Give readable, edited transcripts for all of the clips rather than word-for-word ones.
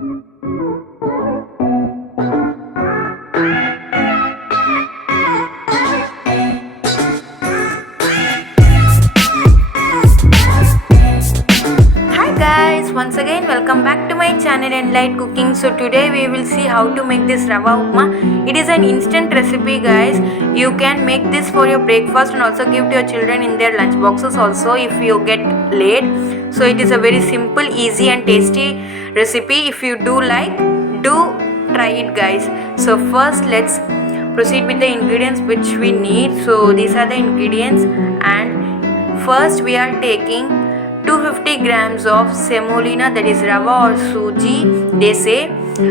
Hi guys, once again welcome back to my channel Enlight Cooking. So today we will see how to make this rava upma. It is an instant recipe guys. You can make this for your breakfast and also give to your children in their lunch boxes also if you get late. So it is a very simple, easy and tasty recipe. If you do like, do try it guys. So first let's proceed with the ingredients which we need. So these are the ingredients, and first we are taking 250 grams of semolina, that is rava or suji they say.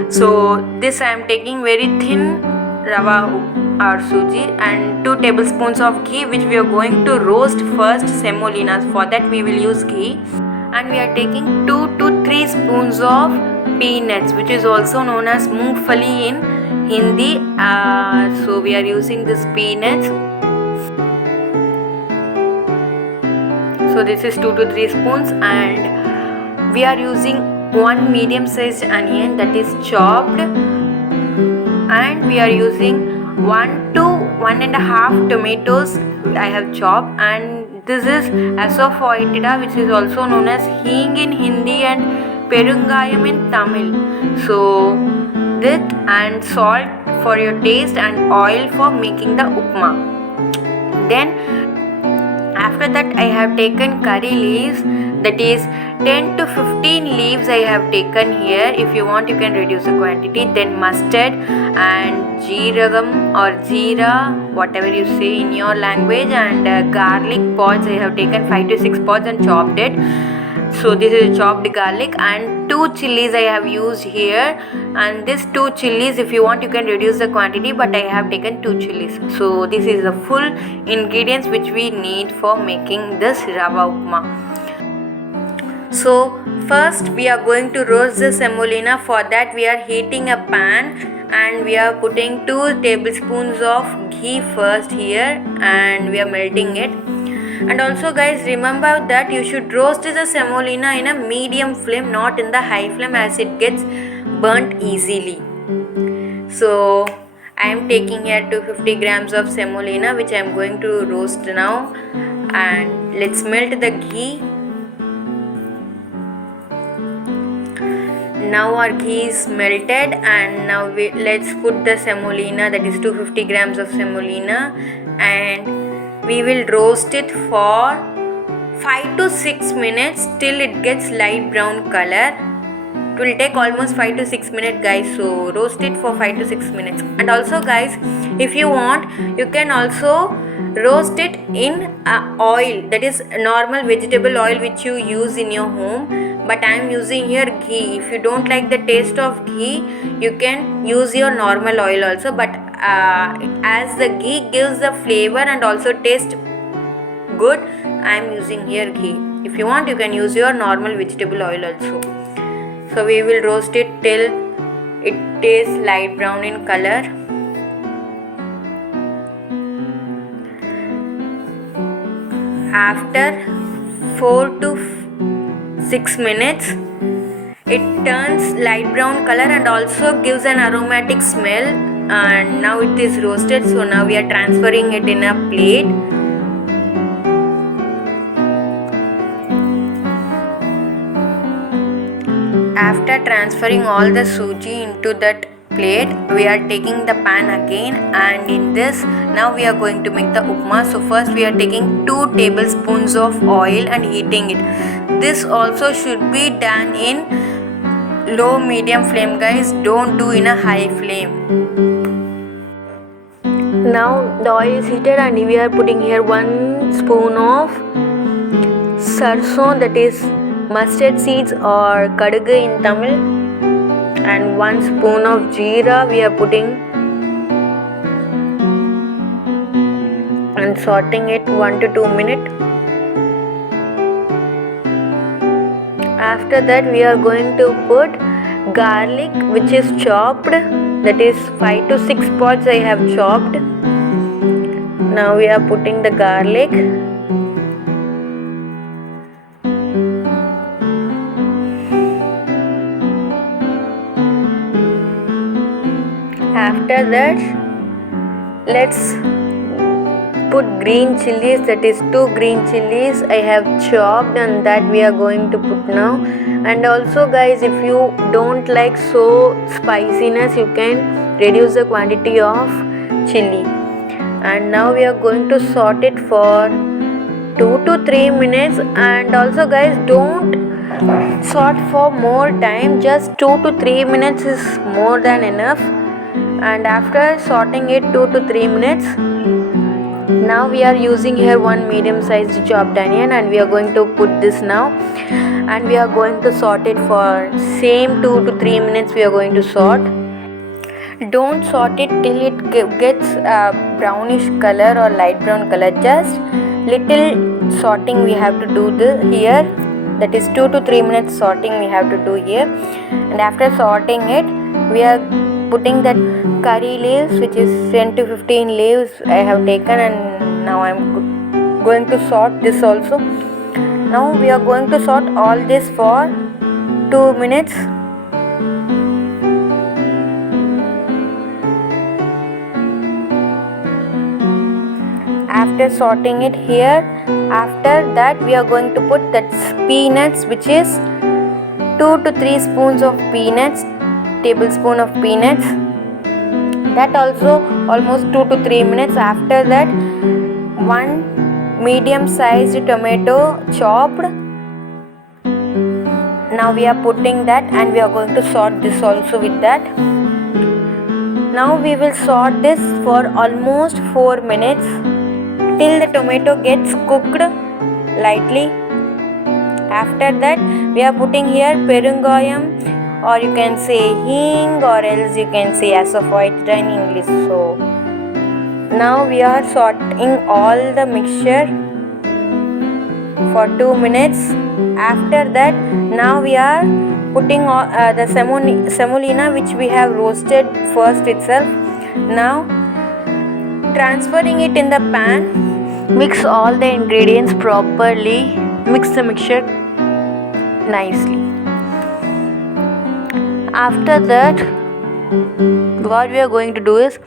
So this I am taking very thin rava or suji, and 2 tablespoons of ghee which we are going to roast first semolina. For that we will use ghee. And we are taking 2 to 3 spoons of peanuts, which is also known as moongfali in Hindi. So we are using this peanuts. So this is 2 to 3 spoons, and we are using 1 medium sized onion that is chopped, and we are using 1 to 1.5 tomatoes I have chopped, and this is asafoetida, which is also known as hing in Hindi and perungayam in Tamil. So this, and salt for your taste, and oil for making the upma. Then after that I have taken curry leaves, that is 10 to 15 leaves I have taken here. If you want you can reduce the quantity. Then mustard and jeeragam or jeera, whatever you say in your language, and garlic pods I have taken 5 to 6 pods and chopped it. So this is chopped garlic, and 2 chilies I have used here, and this 2 chilies if you want you can reduce the quantity, but I have taken 2 chilies. So this is the full ingredients which we need for making this rava upma. So first we are going to roast the semolina. For that we are heating a pan, and we are putting 2 tablespoons of ghee first here, and we are melting it. And also guys, remember that you should roast the semolina in a medium flame, not in the high flame, as it gets burnt easily. So I am taking here 250 grams of semolina which I am going to roast now, and let's melt the ghee. Now our ghee is melted, and now let's put the semolina, that is 250 grams of semolina, and we will roast it for 5 to 6 minutes till it gets light brown color. It will take almost 5 to 6 minutes guys, so roast it for 5 to 6 minutes. And also guys, if you want you can also roast it in oil, that is normal vegetable oil which you use in your home, but I am using here ghee. If you don't like the taste of ghee you can use your normal oil also, but as the ghee gives the flavor and also taste good, I am using here ghee. If you want you can use your normal vegetable oil also. So we will roast it till it is light brown in color. After 4 to 6 minutes it turns light brown color and also gives an aromatic smell, and now it is roasted. So now we are transferring it in a plate. After transferring all the suji into that plate, we are taking the pan again, and in this now we are going to make the upma. So first we are taking 2 tablespoons of oil and heating it. This also should be done in low medium flame guys, don't do in a high flame. Now the oil is heated, and we are putting here 1 spoon of sarson, that is mustard seeds or kadugu in Tamil, and 1 spoon of jeera we are putting, and sauteing it 1 to 2 minutes. After that we are going to put garlic which is chopped, that is 5 to 6 pods I have chopped. Now we are putting the garlic. After that, let's put green chilies, that is 2 green chilies I have chopped, and that we are going to put now. And also guys, if you don't like so spiciness, you can reduce the quantity of chili. And now we are going to saute it for 2 to 3 minutes. And also guys, don't saute for more time, just 2 to 3 minutes is more than enough. And after sauteing it 2 to 3 minutes, now we are using here 1 medium sized chopped onion, and we are going to put this now, and we are going to saute it for same 2 to 3 minutes. We are going to saute. Don't saute it till it gets a brownish color or light brown color. Just little sauteing we have to do here, that is 2 to 3 minutes sauteing we have to do here. And after sauteing it, we are putting that curry leaves, which is 10 to 15 leaves I have taken, and now I am going to saute this also. Now we are going to saute all this for 2 minutes. After sauteing it here, after that we are going to put that peanuts, which is 2 to 3 spoons of peanuts, tablespoon of peanuts, that also almost 2 to 3 minutes. After that, 1 medium sized tomato chopped. Now we are putting that, and we are going to saute this also with that. Now we will saute this for almost 4 minutes till the tomato gets cooked lightly. After that, we are putting here perungayam, or you can say hing, or else you can say asafoetida in English. So now we are sauteing all the mixture for 2 minutes. After that, now we are putting the semolina, which we have roasted first itself. Now transferring it in the pan. Mix all the ingredients properly. Mix the mixture nicely. After that, what we are going to do is,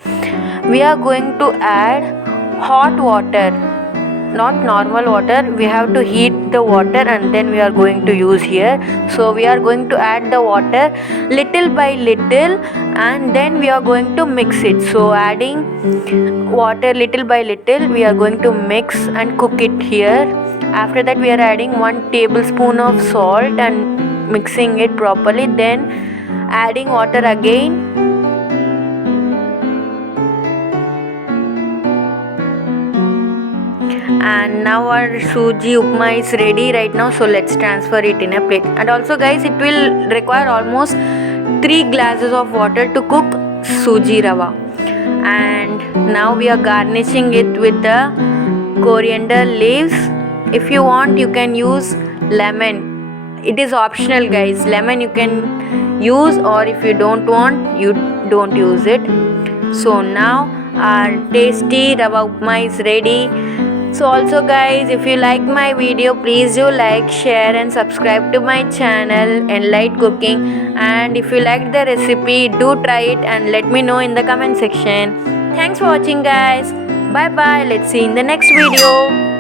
we are going to add hot water, not normal water. We have to heat the water, and then we are going to use here. So we are going to add the water little by little, and then we are going to mix it. So adding water little by little, we are going to mix and cook it here. After that, we are adding 1 tablespoon of salt and mixing it properly, then adding water again. And now our suji upma is ready right now, so let's transfer it in a plate. And also guys, it will require almost 3 glasses of water to cook suji rava. And now we are garnishing it with the coriander leaves. If you want, you can use lemon. It is optional guys. Lemon you can use, or if you don't want, you don't use it. So now our tasty rava upma is ready. So also guys, if you like my video, please do like, share and subscribe to my channel Enlight Cooking. And if you like the recipe, do try it and let me know in the comment section. Thanks for watching guys. Bye bye. Let's see you in the next video.